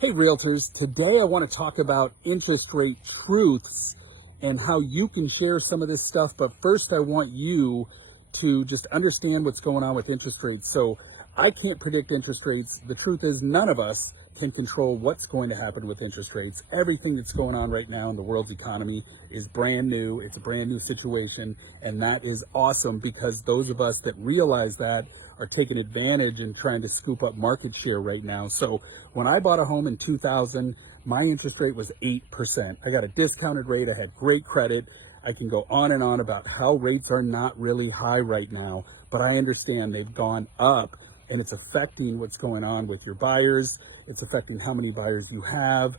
Hey Realtors, today I want to talk about interest rate truths and how you can share some of this stuff. But first I want you to just understand what's going on with interest rates. So I can't predict interest rates. The truth is none of us can control what's going to happen with interest rates. Everything that's going on right now in the world's economy is brand new. It's a brand new situation. And that is awesome because those of us that realize that are taking advantage and trying to scoop up market share right now. So when I bought a home in 2000, my interest rate was 8%. I got a discounted rate. I had great credit. I can go on and on about how rates are not really high right now, but I understand they've gone up and it's affecting what's going on with your buyers. It's affecting how many buyers you have.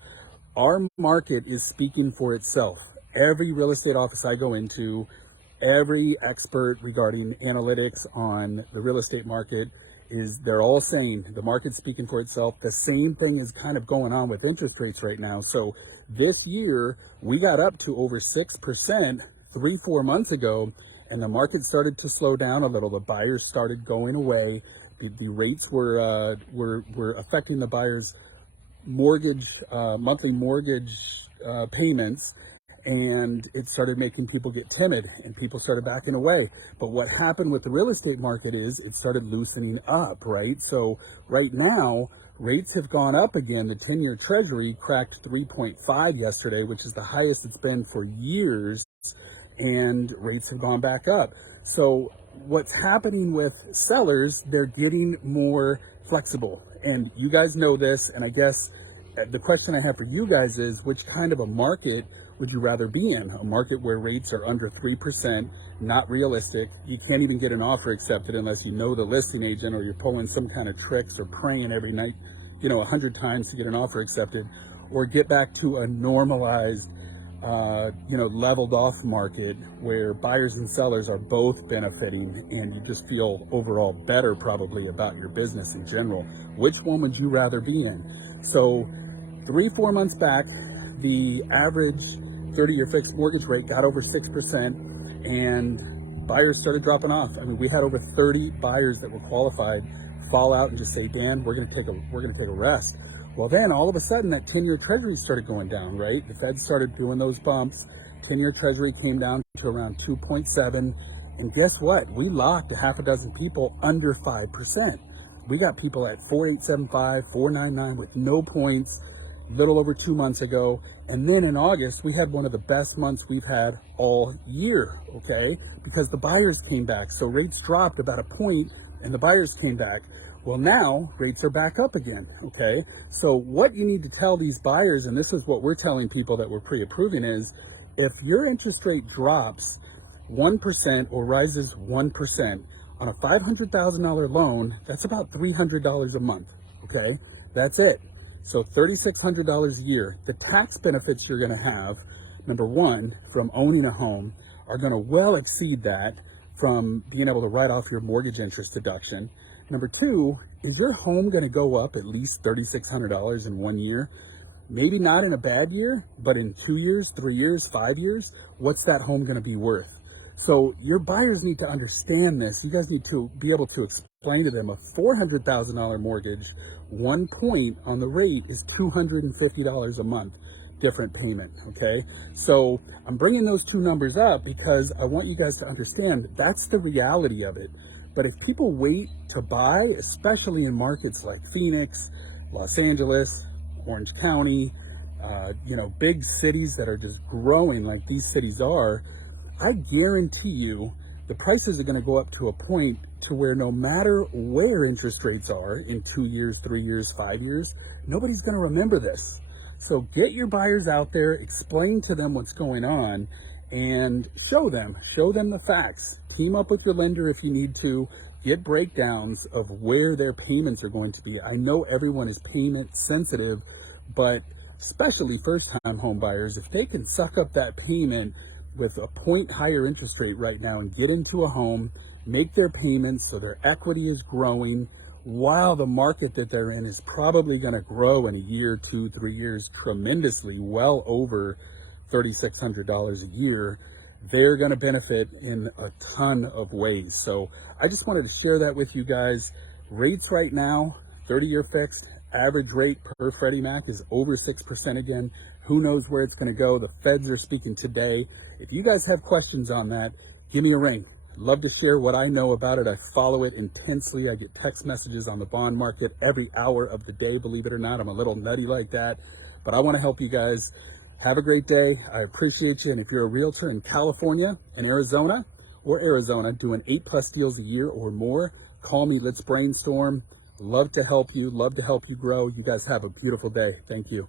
Our market is speaking for itself. Every real estate office I go into, every expert regarding analytics on the real estate market they're all saying the market's speaking for itself. The same thing is kind of going on with interest rates right now. So this year we got up to over 6% 3-4 months ago, and the market started to slow down a little. The buyers started going away. The rates were affecting the buyers' mortgage, monthly mortgage payments. And it started making people get timid and people started backing away. But what happened with the real estate market is it started loosening up, right? So right now, rates have gone up again. The 10-year treasury cracked 3.5 yesterday, which is the highest it's been for years, and rates have gone back up. So what's happening with sellers, they're getting more flexible. And you guys know this, and I guess the question I have for you guys is, which kind of a market would you rather be in? A market where rates are under 3%, not realistic. You can't even get an offer accepted unless you know the listing agent or you're pulling some kind of tricks or praying every night, 100 times to get an offer accepted, or get back to a normalized, leveled off market where buyers and sellers are both benefiting and you just feel overall better probably about your business in general. Which one would you rather be in? So 3-4 months back, the average 30-year fixed mortgage rate got over 6% and buyers started dropping off. I mean, we had over 30 buyers that were qualified fall out and just say, Dan, we're going to take a rest. Well, then all of a sudden that 10-year treasury started going down, right? The Fed started doing those bumps. 10-year treasury came down to around 2.7. And guess what? We locked a half a dozen people under 5%. We got people at 4.875, 4.99 with no points, little over 2 months ago. And then in August, we had one of the best months we've had all year, okay? Because the buyers came back. So rates dropped about a point and the buyers came back. Well, now rates are back up again, okay? So what you need to tell these buyers, and this is what we're telling people that we're pre-approving, is if your interest rate drops 1% or rises 1% on a $500,000 loan, that's about $300 a month, okay? That's it. So $3,600 a year. The tax benefits you're going to have, number one, from owning a home, are going to well exceed that from being able to write off your mortgage interest deduction. Number two, is your home going to go up at least $3,600 in 1 year? Maybe not in a bad year, but in 2 years, 3 years, 5 years, what's that home going to be worth? So your buyers need to understand this. You guys need to be able to explain to them a $400,000 mortgage, 1 point on the rate is $250 a month, different payment, okay? So I'm bringing those two numbers up because I want you guys to understand that's the reality of it. But if people wait to buy, especially in markets like Phoenix, Los Angeles, Orange County, big cities that are just growing like these cities are, I guarantee you the prices are going to go up to a point to where no matter where interest rates are in 2 years, 3 years, 5 years, nobody's going to remember this. So get your buyers out there, explain to them what's going on, and show them the facts. Team up with your lender if you need to. Get breakdowns of where their payments are going to be. I know everyone is payment sensitive, but especially first-time home buyers, if they can suck up that payment with a point higher interest rate right now and get into a home, make their payments so their equity is growing while the market that they're in is probably going to grow in a year, 2, 3 years tremendously, well over $3,600 a year, they're going to benefit in a ton of ways. So I just wanted to share that with you guys. Rates right now, 30-year fixed, average rate per Freddie Mac is over 6% again. Who knows where it's going to go? The feds are speaking today. If you guys have questions on that, give me a ring. I'd love to share what I know about it. I follow it intensely. I get text messages on the bond market every hour of the day, believe it or not. I'm a little nutty like that, but I want to help you guys. Have a great day. I appreciate you. And if you're a realtor in California and Arizona doing 8+ deals a year or more, call me. Let's brainstorm. Love to help you. Love to help you grow. You guys have a beautiful day. Thank you.